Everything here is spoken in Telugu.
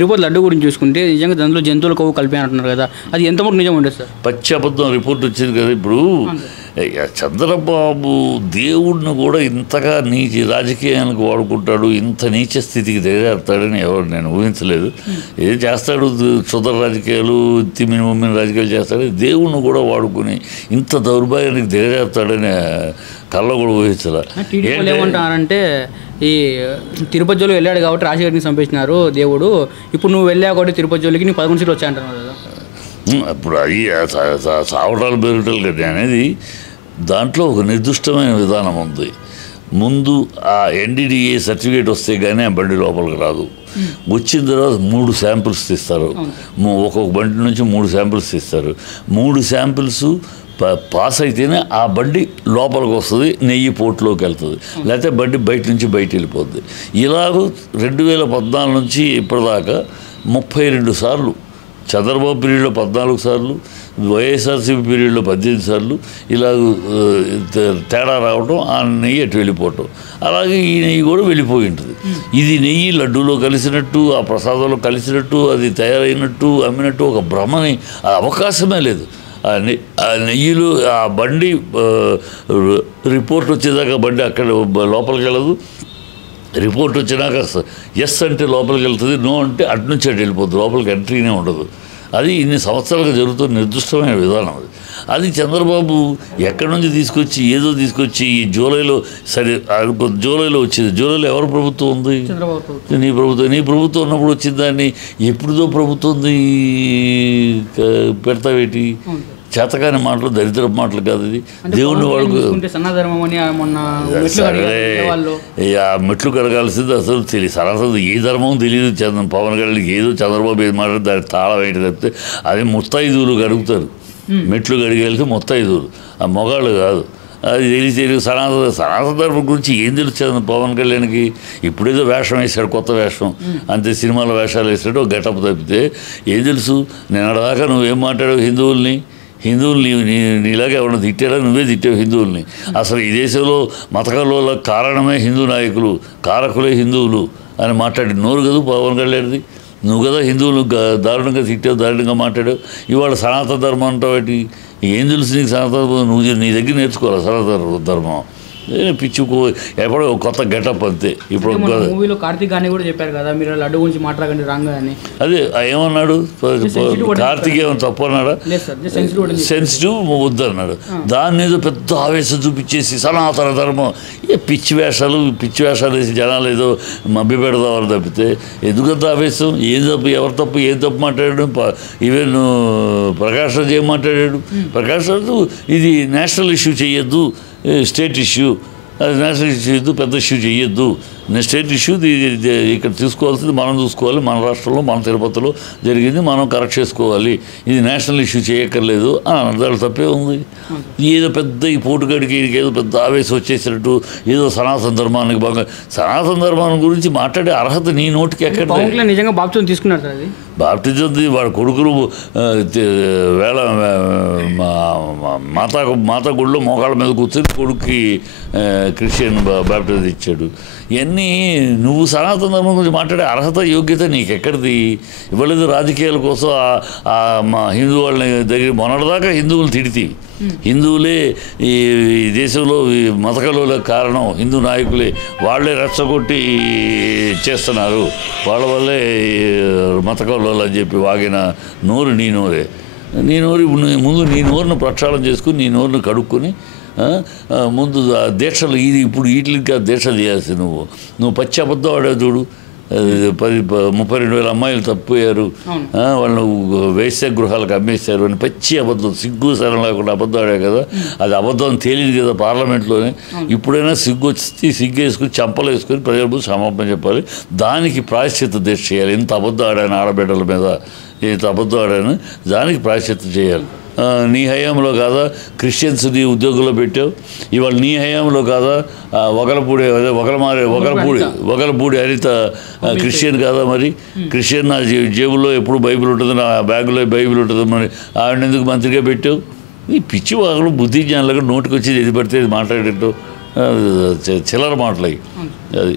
తిరుపతి లడ్డు గురించి చూసుకుంటే నిజంగా దాంట్లో జంతువుల కొవ్వు కలిపి అంటున్నారు కదా, అది ఎంతవరకు నిజం ఉండదు సార్? పచ్చి అబద్ధం రిపోర్ట్ వచ్చింది కదా. ఇప్పుడు చంద్రబాబు దేవుడిని కూడా ఇంతగా నీచి రాజకీయానికి వాడుకుంటాడు, ఇంత నీచ స్థితికి దిగజారుతాడని ఎవరు నేను ఊహించలేదు. ఏం చేస్తాడు, క్షుద్ర రాజకీయాలు, తిమ్మిన రాజకీయాలు చేస్తాడు. దేవుడిని కూడా వాడుకుని ఇంత దౌర్భాగ్యానికి దిగజారుతాడని కళ్ళ కూడా ఊహించాల. ఏమంటారంటే ఈ తిరుపతి జోలికి వెళ్ళాడు కాబట్టి రాజశేఖర్ని చంపేసినారు దేవుడు, ఇప్పుడు నువ్వు వెళ్ళావు కాబట్టి తిరుపతి జోలికి నీ 11 సీట్లు వచ్చాయంటున్నావు కదా. ఇప్పుడు అవి సావటాలు బెరటలు కదా అనేది దాంట్లో ఒక నిర్దిష్టమైన విధానం ఉంది. ముందు ఆ ఎన్డీడీఏ సర్టిఫికేట్ వస్తే కానీ ఆ బండి లోపలికి రాదు. వచ్చిన తర్వాత 3 శాంపిల్స్ తీస్తారు. ఒక్కొక్క బండి నుంచి 3 శాంపిల్స్ తీస్తారు. 3 శాంపిల్స్ పాస్ అయితేనే ఆ బండి లోపలికి వస్తుంది, నెయ్యి పోర్టులోకి వెళ్తుంది, లేకపోతే బండి బయట నుంచి బయట వెళ్ళిపోద్ది. ఇలాగూ 2014 నుంచి ఇప్పటిదాకా 32 సార్లు, చంద్రబాబు పీరియడ్లో 14 సార్లు, వైఎస్ఆర్సీపీ పీరియడ్లో 18 సార్లు ఇలాగ తేడా రావటం, ఆ నెయ్యి అటు వెళ్ళిపోవటం. అలాగే ఈ నెయ్యి కూడా వెళ్ళిపోయి ఉంటుంది. ఇది నెయ్యి లడ్డూలో కలిసినట్టు, ఆ ప్రసాదంలో కలిసినట్టు, అది తయారైనట్టు అమ్మినట్టు ఒక భ్రమని అవకాశమే లేదు. ఆ నెయ్యిలు ఆ బండి రిపోర్ట్ వచ్చేదాకా బండి అక్కడ లోపలికి వెళ్ళదు. రిపోర్ట్ వచ్చినాక ఎస్ అంటే లోపలికి వెళ్తుంది, నో అంటే అటు నుంచి అటు వెళ్ళిపోతుంది, లోపలికి ఎంట్రీనే ఉండదు. అది ఇన్ని సంవత్సరాలుగా జరుగుతున్న నిర్దిష్టమైన విధానం. అది చంద్రబాబు ఎక్కడి నుంచి తీసుకొచ్చి ఏదో తీసుకొచ్చి ఈ జూలైలో జూలైలో వచ్చింది. జూలైలో ఎవరు ప్రభుత్వం ఉంది? నీ ప్రభుత్వం ఉన్నప్పుడు వచ్చింది. దాన్ని ఎప్పుడుదో ప్రభుత్వం పెడతావేటి? చేతకాని మాటలు, దరిద్ర మాటలు కాదు. ఇది దేవుడిని వాడుకు మెట్లు కడగాల్సింది అసలు తెలియదు. సరాసరి ఏ ధర్మం తెలియదు. పవన్ కళ్యాణ్కి ఏదో చంద్రబాబు ఏది మాట్లాడితే దానికి తాళం వేయటం తప్పితే అది ముత్తైదువులు కడుగుతారు. మెట్లు కడిగెళ్తే ముత్తైదువులు, ఆ మొగాళ్ళు కాదు. అది తెలిసి సనాతన ధర్మం గురించి ఏం తెలుస్తుంది పవన్ కళ్యాణ్కి? ఇప్పుడేదో వేషం వేశాడు, కొత్త వేషం అంతే. సినిమాలో వేషాలు వేసాడు, ఒక గెటప్ తప్పితే ఏం తెలుసు? నిన్నటిదాకా నువ్వేం మాట్లాడావు? హిందువుల్ని నీలాగా ఎవరైనా తిట్టారా? నువ్వే తిట్టావు హిందువుల్ని. అసలు ఈ దేశంలో మతకల్లో కారణమే హిందూ నాయకులు, కారకులే హిందువులు అని మాట్లాడి నోరు కదా పవన్ కళ్యాణ్ది. నువ్వు కదా హిందువులు దారుణంగా తిట్టావు, దారుణంగా మాట్లాడావు. ఇవాళ సనాతన ధర్మం అంటావు. ఏం తెలుసు నీకు సనాతన? నువ్వు నీ దగ్గర నేర్చుకోవాలి సనాతన ధర్మం. పిచ్చుకో ఎప్పుడో కొత్త గెటప్ అంతే. ఇప్పుడు మూవీలో కార్తీక్ గాని కూడా చెప్పారు కదా, మీరు లడ్డు గురించి మాట్లాడకండి రాంగ్ అని. అదే ఏమన్నాడు కార్తీక్? ఏమన్నా తప్పు అన్నాడా? సెన్సిటివ్ వద్దన్నాడు. దాన్ని ఏదో పెద్ద ఆవేశం చూపించేసి సనాతన ధర్మం, పిచ్చి వేషాలు వేసి జనాలు ఏదో మభ్య పెడదామని తప్పితే ఎందుకంత ఆవేశం? ఏం తప్పు, ఎవరు తప్పు, ఏం తప్పు మాట్లాడాడు? ఈవెన్ ప్రకాష్ రాజు ఏం మాట్లాడాడు? ప్రకాష్ రాజు ఇది నేషనల్ ఇష్యూ చేయొద్దు, స్టేట్ ఇష్యూ, అది నేషనల్ ఇష్యూ, పెద్ద ఇష్యూ చేయొద్దు. స్టేట్ ఇష్యూ ఇక్కడ తీసుకోవాల్సింది మనం చూసుకోవాలి. మన రాష్ట్రంలో, మన తిరుపతిలో జరిగింది, మనం కరెక్ట్ చేసుకోవాలి. ఇది నేషనల్ ఇష్యూ చేయక్కర్లేదు అని దాని తప్పే ఉంది. ఏదో పెద్ద ఈ పోటుగడికి ఏదో పెద్ద ఆవేశం వచ్చేసినట్టు ఏదో సనాతన ధర్మానికి బాగా, సనాతన ధర్మాన్ని గురించి మాట్లాడే అర్హత నీ నోటికి ఎక్కడ? నిజంగా బాప్టిజం తీసుకున్నారు సార్. అది బాప్టిజం వాడు కొడుకులు వేళ మాతా గుడిలో మోకాళ్ళ మీద కూర్చొని కొడుక్కి క్రిస్టియన్ బాప్టిజం ఇచ్చాడు. ఇవన్నీ నువ్వు సనాతన ధర్మం గురించి మాట్లాడే అర్హత, యోగ్యత నీకెక్కడిది? ఇవ్వలేదు. రాజకీయాల కోసం మా హిందూ వాళ్ళని దగ్గర మొన్నటిదాకా హిందువులు తిడితే, హిందువులే ఈ దేశంలో మతకలోలకు కారణం, హిందూ నాయకులే, వాళ్ళే రెచ్చగొట్టి చేస్తున్నారు, వాళ్ళ వల్లే మతకలో అని చెప్పి వాగిన నోరు నీ నోరే. నీ నోరు ముందు నీ నోరును ప్రక్షాళన చేసుకుని నీ నోరును కడుక్కొని ముందు దీక్షలు ఇప్పుడు వీటికి దీక్ష చేయాల్సి. నువ్వు పచ్చి అబద్ధం ఆడావు చూడు. 32,000 అమ్మాయిలు తప్పిపోయారు, వాళ్ళు వేశ్య గృహాలకు అమ్మేశారు అని పచ్చి అబద్ధం, సిగ్గు సరం లేకుండా అబద్ధం ఆడావు కదా. అది అబద్ధం తేలింది కదా పార్లమెంట్లోనే. ఇప్పుడైనా సిగ్గు వచ్చి సిగ్గు వేసుకుని చంపలు వేసుకొని ప్రజల ముందు క్షమాపణ చెప్పాలి. దానికి ప్రాయశ్చిత్త దీక్ష చేయాలి. ఇంత అబద్ధం ఆడాను ఆడబిడ్డల మీద, ఇంత అబద్ధం ఆడాను, దానికి ప్రాయశ్చిత్తం చేయాలి. నీ హయాంలో కాదా క్రిస్టియన్స్ని ఉద్యోగంలో పెట్టావు? ఇవాళ నీ హయాంలో కాదా వగలపూడి హరిత క్రిస్టియన్ కాదా? మరి క్రిస్టియన్ నా జేబులో ఎప్పుడు బైబిల్ ఉంటుంది, నా బ్యాగులో బైబిల్ ఉంటుంది, మరి ఆవిడ ఎందుకు మంత్రిగా పెట్టావు? ఈ పిచ్చి వాగులు బుద్ధి జ్ఞానాలుగా నోటికి వచ్చి ఏది పడితే అది మాట్లాడేట్టు చిల్లర మాటలు అది.